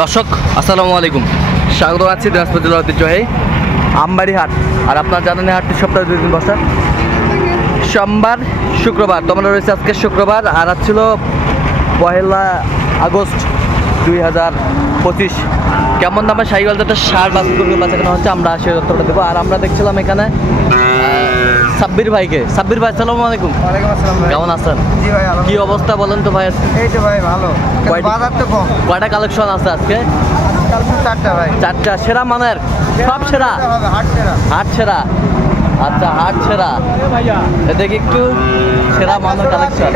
দর্শক আসসালামু আলাইকুম, স্বাগত আছি দিনাজপুর জেলার ঐতিহ্যবাহী আমবাড়ি হাট। আর আপনারা জানেন এই হাটটি সপ্তাহে 2 দিন বসে, সোমবার শুক্রবার। তোমরা রয়েছে আজকে শুক্রবার, আর আজ ছিল 1 আগস্ট 2025। কেমন দামে শাহিওয়াল জাতের ষাঁড় বাছুর বাচ্চা হচ্ছে আমরা সেই তথ্যটা দেবো। আর আমরা দেখছিলাম এখানে সাব্বির ভাইকে। সাব্বির ভাই আসসালামু আলাইকুম। ওয়ালাইকুম আসসালাম ভাই। কেমন আছেন? জি ভাই ভালো। কি অবস্থা বলেন তো ভাই? এই তো ভাই ভালো, বাজার তো কম। কয়টা কালেকশন আছে আজকে? কালকে 4টা ভাই। 4টা সেরা মানের, সব সেরা, হাট সেরা। হাট সেরা। আচ্ছা হাট সেরা, দেখি একটু সেরা মানের কালেকশন।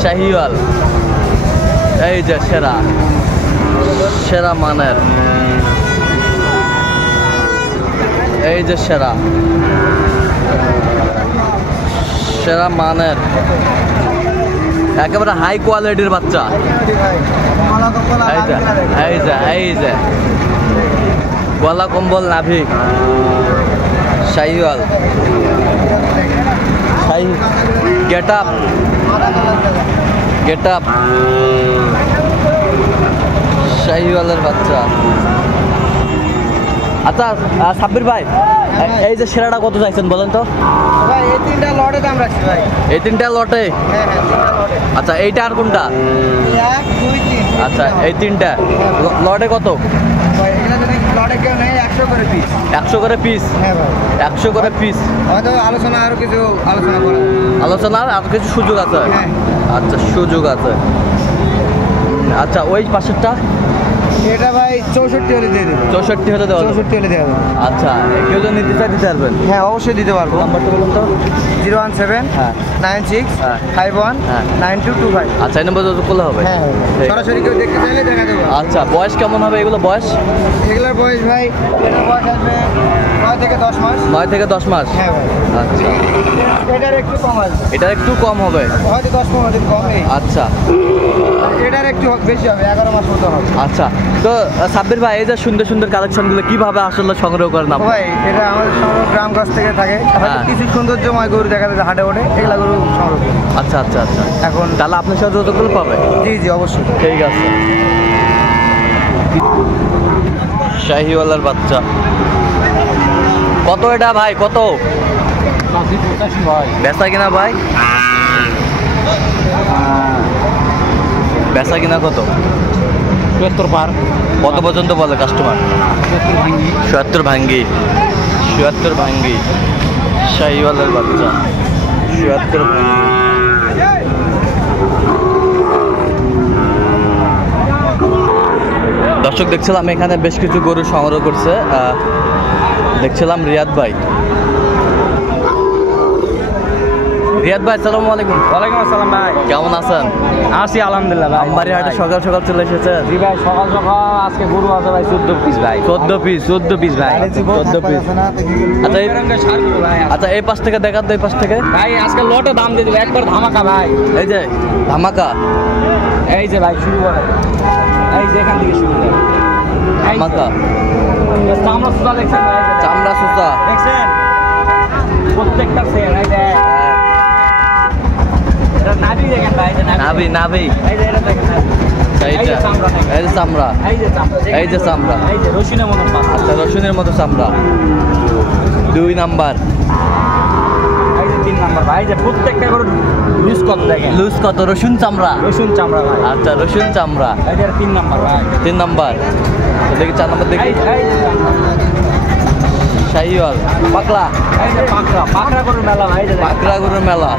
শাহিওয়াল এই যে সেরা, সেরা মানের, এই যে সেরা, সেরা মানের, একেবারে হাই কোয়ালিটির বাচ্চা। এই যে এই যে এই যে গলা কম্বল নাভি Sahiwal, get up get up শাহিওয়ালের বাচ্চা। আচ্ছা সাব্বির ভাই, এই যে সেরাটা কত চাইছেন বলেন তো? ভাই এই 3টা লটে দাম রাখছি ভাই। এই 3টা লটে? হ্যাঁ হ্যাঁ 3টা লটে। আচ্ছা এইটা আর কোনটা? 1 2 3। আচ্ছা এই 3টা লটে কত? ভাই এগুলা যদি লটে কেউ নেয় 100 করে পিস। 100 করে পিস? হ্যাঁ ভাই 100 করে পিস। হয়তো আলোচনা আরো কিছু আলোচনা করা, আলোচনার আর কিছু সুযোগ আছে? হ্যাঁ। আচ্ছা সুযোগ আছে। আচ্ছা ওই পাশেরটা? এটা ভাই 64 হলে দিয়ে দেব। 64 হলে দেওয়া যাবে? 64 হলে দেওয়া যাবে। আচ্ছা কেউ যদি নিতে চাই দিতে পারবেন? হ্যাঁ অবশ্যই দিতে পারবো। নাম্বারটা বলুন তো। 017 হ্যাঁ 96 হ্যাঁ 51 হ্যাঁ 9225। আচ্ছা এই নম্বর যত করলে হবে? হ্যাঁ ঠিক। সরাসরি কেউ দেখতে চাইলে দেখা দেবো। আচ্ছা বয়স কেমন হবে এগুলো বয়স? এগুলোর বয়স ভাই, এটার বয়স আসবে 9 থেকে 10 মাস। 9 থেকে 10 মাস? হ্যাঁ ভাই। আচ্ছা এটার একটু কম আসবে, এটার একটু কম হবে? হয়তো 10-15 দিন কম নেই। আচ্ছা এটার একটু বেশি হবে, 11 মাস মতো হবে। আচ্ছা তো সাব্বির ভাই এই যে সুন্দর সুন্দর কালেকশনগুলো কিভাবে আসলে সংগ্রহ করেন আপনি? ভাই এটা আমাদের সংগ্রহ গ্রামগঞ্জ থেকে থাকে, হয়তো কিছু সৌন্দর্যময় গরু দেখা যায় হাটে ওঠে, এগুলা গরু সংগ্রহ করি। আচ্ছা আচ্ছা আচ্ছা এখন তাহলে আপনার সাথে যতগুলো পাবে? জি জি অবশ্যই। ঠিক আছে। শাহিওয়ালার বাচ্চা কত এটা ভাই? কত বেচা কিনা ভাই? বেচা কিনা কত? 74 পার। কত পর্যন্ত বলে কাস্টমার? 76 ভাঙ্গি। 76 ভাঙ্গি শাহিওয়ালের বাচ্চা, 76 ভাঙ্গি। দর্শক দেখছিলাম এখানে বেশ কিছু গরু সংগ্রহ করছে। দেখছিলাম রিয়াদ ভাই। রিয়াদ ভাই আসসালামু আলাইকুম। ওয়ালাইকুম আসসালাম ভাই। কেমন আছেন? আছি আলহামদুলিল্লাহ ভাই। আমবাড়ি হাটে সকাল সকাল চলে এসেছে? জি ভাই সকাল সকাল আজকে গরু আছে ভাই 14 পিস ভাই। 14 পিস? 14 পিস ভাই। 14 পিস। আচ্ছা এই আচ্ছা এই পাশ থেকে দেখার তো, এই পাশ থেকে ভাই আজকে লটে দাম দিয়ে দেবে একবার ধামাকা ভাই। এই যে ধামাকা। এই যে ভাই শুরু করে, এই যে এখান থেকে শুরু করে ধামাকা চামড়া সুতা দেখছেন ভাই? চামড়া সুতা দেখছেন প্রত্যেকটা সেম। এই যে এটা নাভি দেখেন ভাই, এই যে নাভি নাভি এই যে এটা দেখেন নাভি। এই যে চামড়া দেখেন, এই যে চামড়া, এই যে চামড়া, এই যে চামড়া, এই যে রসুনের মতো পাতা। আচ্ছা রসুনের মতো চামড়া। 2 নাম্বার। এই যে 3 নাম্বার ভাই, এই যে প্রত্যেকটা করে লুজ কত দেখেন। লুজ কত? রসুন চামড়া। রসুন চামড়া ভাই। আচ্ছা রসুন চামড়া। এই যে 3 নাম্বার ভাই। 3 নাম্বার। দেখি 4 নাম্বার দেখি। এই যে শাহিওয়াল পাকলা। এই যে পাকড়া, পাকড়া করে মেলা ভাই। এই যে পাকড়া গরুর মেলা,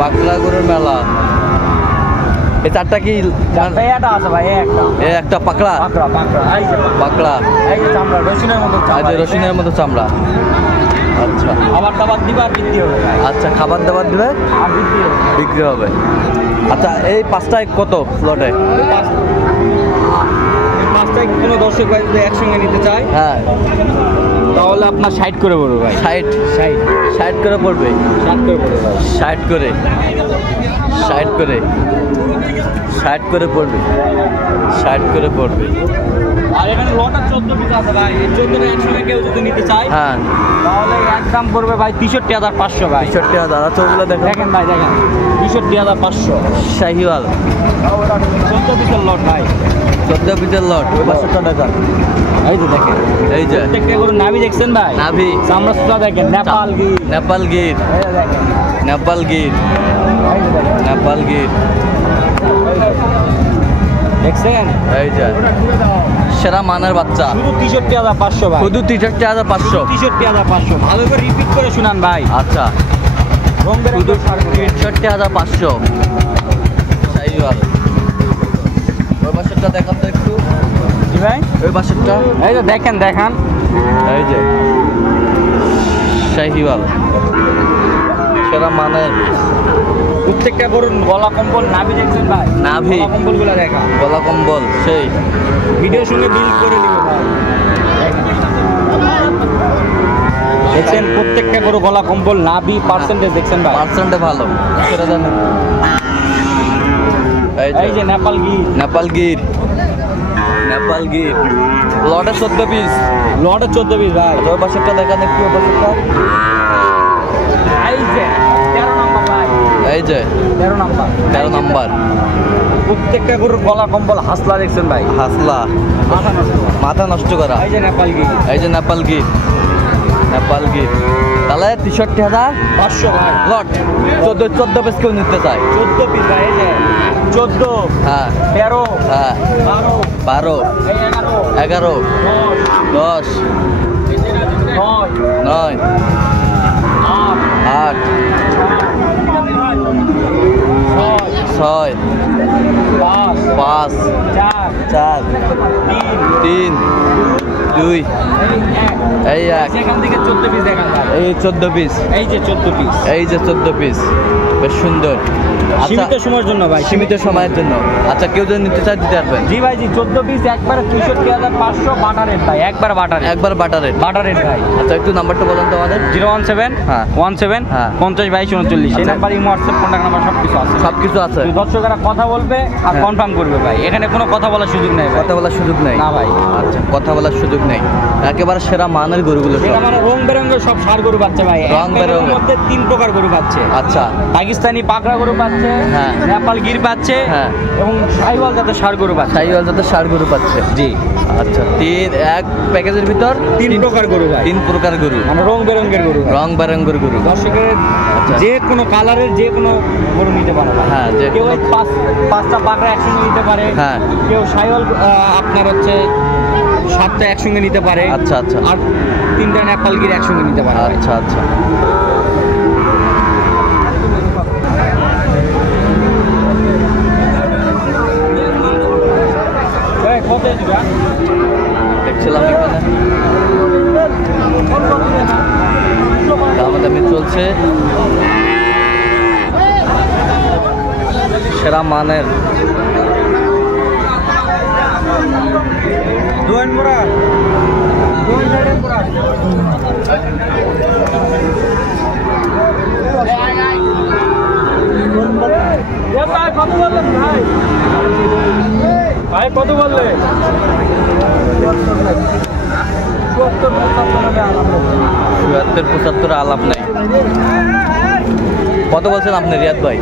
পাকড়া গরুর মেলা। এই 4টা কি? এটা আছে ভাই, একটা এ একটা পাকড়া। পাকড়া, পাকড়া। এই যে পাকড়া, এই যে চামড়া রসুনের মতো এই চামড়া। যে রসুনের মতো চামড়া। আচ্ছা আবার দাবার দিবার বৃদ্ধি হবে ভাই। আচ্ছা খাবার দাবার দিলে আর বৃদ্ধি হবে। বিক্রি হবে। আচ্ছা এই 5টায় কত লটে? পাঁচটায় কোনো দর্শক ভাই যদি একসঙ্গে নিতে চায় হ্যাঁ তাহলে আপনার 60 করে পড়বে ভাই। 60 60 60 করে পড়বে? 60 করে পড়বে ভাই। 60 করে 60 করে 60 করে পড়বে, 60 করে পড়বে। আর এখানে লটার 14 পিস আছে ভাই। এই 14 একসঙ্গে কেউ যদি নিতে চায় হ্যাঁ তাহলে একদম পড়বে ভাই 63,500 ভাই। 63,000। আচ্ছা ওগুলো দেখেন দেখেন ভাই দেখেন 63,500 শাহিওয়াল 14 পিসের লট ভাই। 14 পিসের লট। ওই পাঁচশো টাকা। এই যে দেখেন এই যে প্রত্যেকটা গরু নাভি দেখছেন ভাই? নাভি চামড়া দেখেন নেপাল গির। নেপাল গির এই যে দেখেন নেপাল গির এই যে দেখেন নেপাল গির দেখছেন এই যে সেরা মানের বাচ্চা শুধু 63,500 ভাই। শুধু 63,500। 63,500 ভালো করে রিপিট করে শুনান ভাই। আচ্ছা রং বেরঙের সার গরু। 63,500 শাহিওয়াল। ওই পাশেরটা দেখান তো একটু। জি ভাই ওই পাশেরটা এই যে দেখেন দেখান এই যে শাহিওয়াল সেরা মানের প্রত্যেকটা গরুর গলা কম্বল নাভি দেখছেন ভাই? নাভি। গলা কম্বলগুলো দেখা গলা কম্বল সেই ভিডিওর সঙ্গে বিল করে দিব ভাই। দেখছেন প্রত্যেকটা গরু গলা কম্বল নাভি পার্সেন্টেজ দেখছেন ভাই? পার্সেন্টে ভালো সেটা জানেন। এই যে নেপাল গির। নেপাল গির নেপাল গির লটে 14 পিস। লটে 14 পিস ভাই। ওই পাশেরটা দেখান একটু। ওই পাশেরটা এই যে 13 নাম্বার ভাই। এই যে 13 নাম্বার 13 নাম্বার। প্রত্যেকটা গরুর গলা কম্বল হাসলা দেখছেন ভাই? হাসলা মাথা নষ্ট করা। মাথা নষ্ট করা। এই যে নেপাল গির এই যে নেপাল গির নেপাল গির। তাহলে 63,500 ভাই। লট 14 পিস কেউ নিতে চায়। 14 পিস ভাই। এই যে 14 হ্যাঁ 13 হ্যাঁ 12 12 এই 11 11 10 9 9 8 6 5 4 3 2 এই এক সেখান থেকে 14 পিস দেখান ভাই। এই 14 পিস। এই যে 14 পিস এই যে 14 পিস বেশ সুন্দর। আচ্ছা সীমিত সময়ের জন্য ভাই। সীমিত সময়ের জন্য। আচ্ছা কেউ যদি নিতে চায় দিতে পারবেন। জি ভাই জি 14 পিস একবারে 63,500 বাটার রেট ভাই। একবার বাটার রেট। একবার বাটারে। বাটার রেট ভাই। আচ্ছা একটু নাম্বারটা বলেন তো আমাদের। 017 হ্যাঁ। 17 হ্যাঁ। 50 22 39 এই আচ্ছা। Number imo WhatsApp contact number সব কিছু আছে। সব কিছু আছে। শুধু দর্শকেরা কথা বলবে আর হ্যাঁ। কনফার্ম করবে ভাই। এখানে কোনো কথা বলার সুযোগ নেই ভাই। কথা বলার সুযোগ নেই। না ভাই। আচ্ছা কথা বলার সুযোগ নেই। একেবারে সেরা মানের গরুগুলো সব। এটা মানে রং বেরঙের সব ষাঁড় গরু পাচ্ছে ভাই। রং এক প্যাকেটের বেরঙের। মধ্যে 3 প্রকার গরু পাচ্ছে। আচ্ছা পাকিস্তানি পাকড়া গরু পাচ্ছে, হ্যাঁ। নেপাল গির পাচ্ছে, হ্যাঁ। এবং শাহিওয়াল জাতের ষাঁড় গরু পাচ্ছে। শাহিওয়াল যাতে ষাঁড় গরু পাচ্ছে। জি আচ্ছা এক প্যাকেজের ভিতর 3 প্রকার গরু ভাই। 3 প্রকার গরু। মানে রং বেরঙের গরু। রং বেরঙ্গের গরু। দর্শকের আচ্ছা। যে কোনো কালারের যে কোনো গরু নিতে পারে ভাই। হ্যাঁ, যে কেউ কোনো- পাঁচটা পাকড়া একসঙ্গে নিতে পারে। হ্যাঁ। কেউ শাহিওয়াল আপনার হচ্ছে 7টা একসঙ্গে নিতে পারে। আচ্ছা, আচ্ছা। আর 3টা নেপাল গির একসঙ্গে নিতে পারে ভাই। আচ্ছা আচ্ছা এই, কত দিবা? দেখছিলাম এখানে দামাদামি চলছে। সেরা মানের দোয়েন মোড়া দোয়েন সাইডের মোড়া ভাই কত বললেন ভাই? ভাই কত বললে? 74-75 আলাপ নাই। কত বলছেন আপনি রিয়াদ ভাই?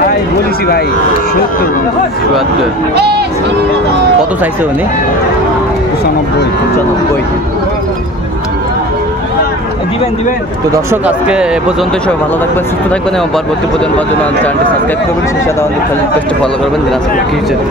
ভাই বলেছি ভাই 70 74। কত চাইছে উনি? 95 দিবেন তো দর্শক আজকে এ পর্যন্ত সবাই ভালো থাকবেন, সুস্থ থাকবেন এবং পরবর্তী পর্যন্ত চ্যানেলটি সাবস্ক্রাইব করবেন, সেই সাথে আমাদের ফেসবুক পেজটি ফলো করবেন দিনাজপুর কৃষি চিত্র।